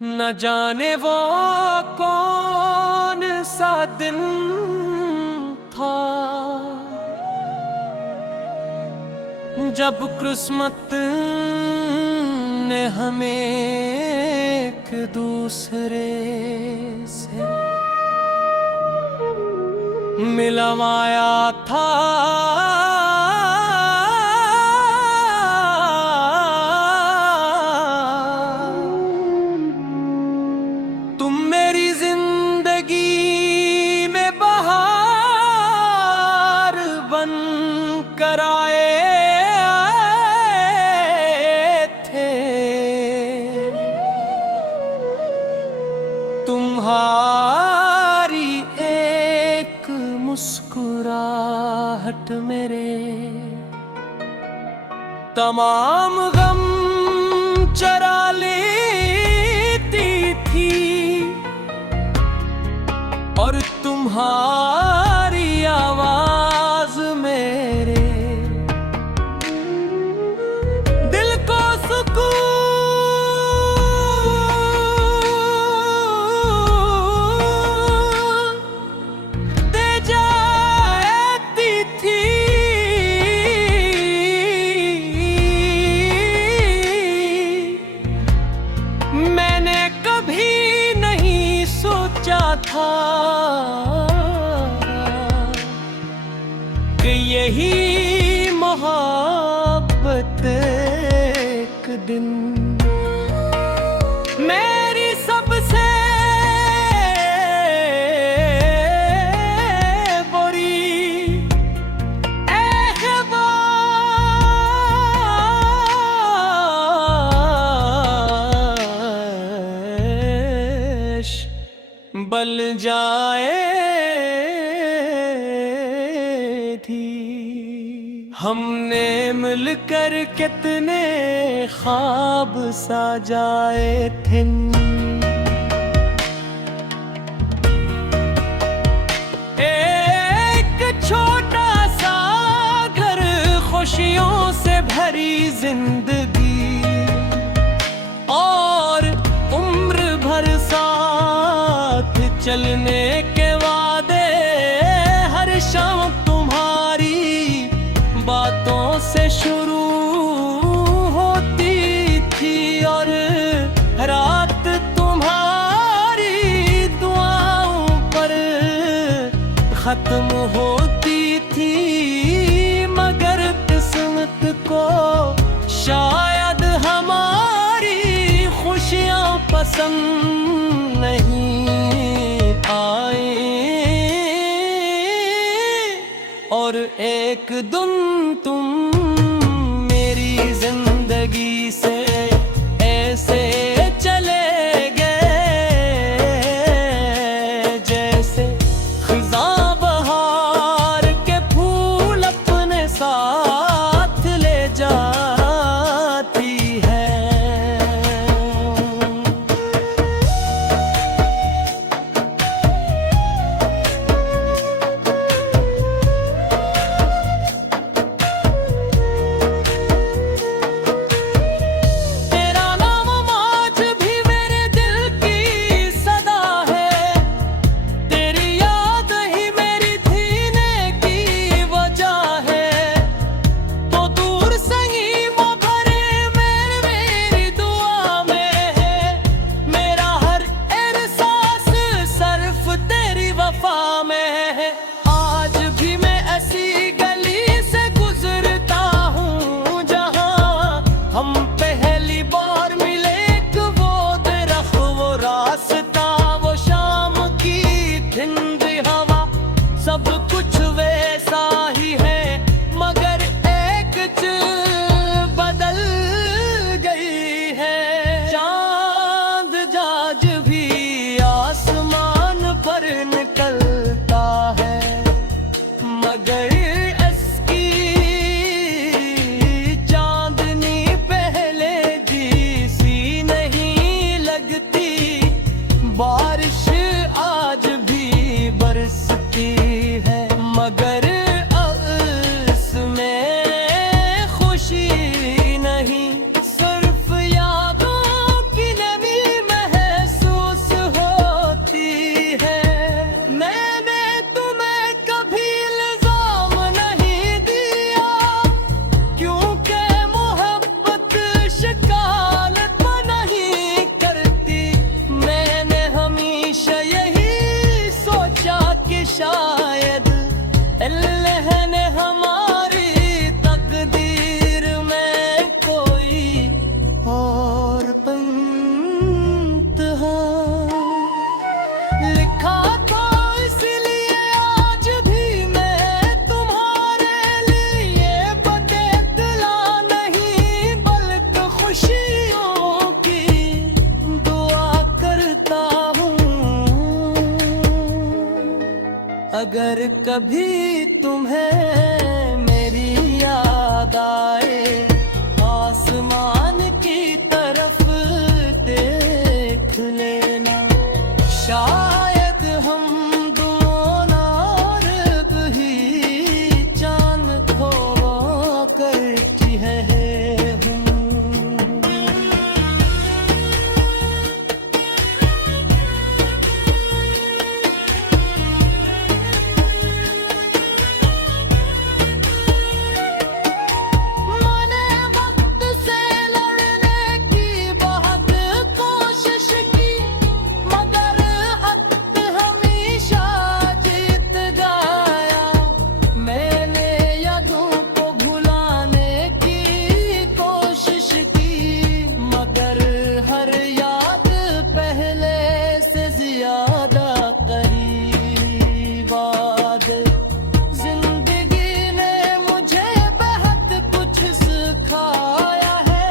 न जाने वो कौन सा दिन था जब किस्मत ने हमें एक दूसरे से मिलवाया था। तुम मेरी जिंदगी में बहार बन कर आए थे। तुम्हारी एक मुस्कुराहट मेरे तमाम गम चरा लेती थी और तुम्हारी आवाज मेरे दिल को सुकून दे जाती थी। मैंने कभी नहीं सोचा था कि यही मोहब्बत एक दिन मेरी सबसे बुरी ख्वाहिश बन जाए थी। हमने मिलकर कितने ख्वाब सजाए थे। एक छोटा सा घर, खुशियों से भरी जिंदगी और उम्र भर साथ चलने के वादे। हर शाम तुम्हारी बातों से शुरू होती थी और रात तुम्हारी दुआओं पर खत्म होती थी। मगर किस्मत को शायद हमारी खुशियां पसंद नहीं आई और एक दिन तुम मेरी जिंदगी से ऐसे चले गए जैसे खिज़ां बहार के फूल अपने साथ ले जाती है। तेरा नाम अगर कभी तुम्हें मेरी याद आए, आसमान की तरफ देख लेना। शायद हम दोनों नारब ही चांद खो करती है हम। मैंने वक्त से लड़ने की बहुत कोशिश की, मगर वक्त हमेशा जीत गया। मैंने यादों को भुलाने की कोशिश की, मगर हर याद पहले से ज्यादा करीब आ गई। जिंदगी ने मुझे बहुत कुछ सिखाया है,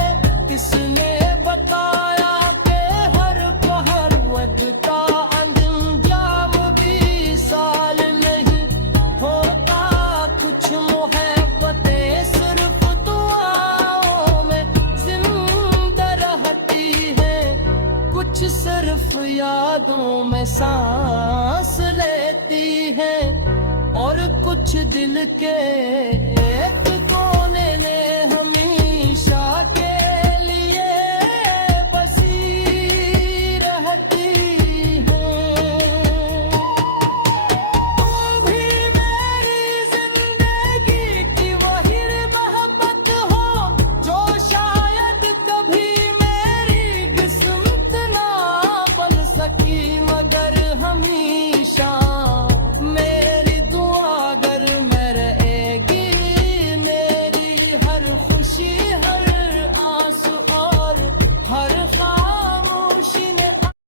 इसने बताया कि हर पहर वक्त का अंजाम भी साल नहीं होता। कुछ मोहब्बतें सिर्फ दुआओं में जिंदा रहती है, कुछ सिर्फ यादों में सांस लेती है, और कुछ दिल के एक कोने में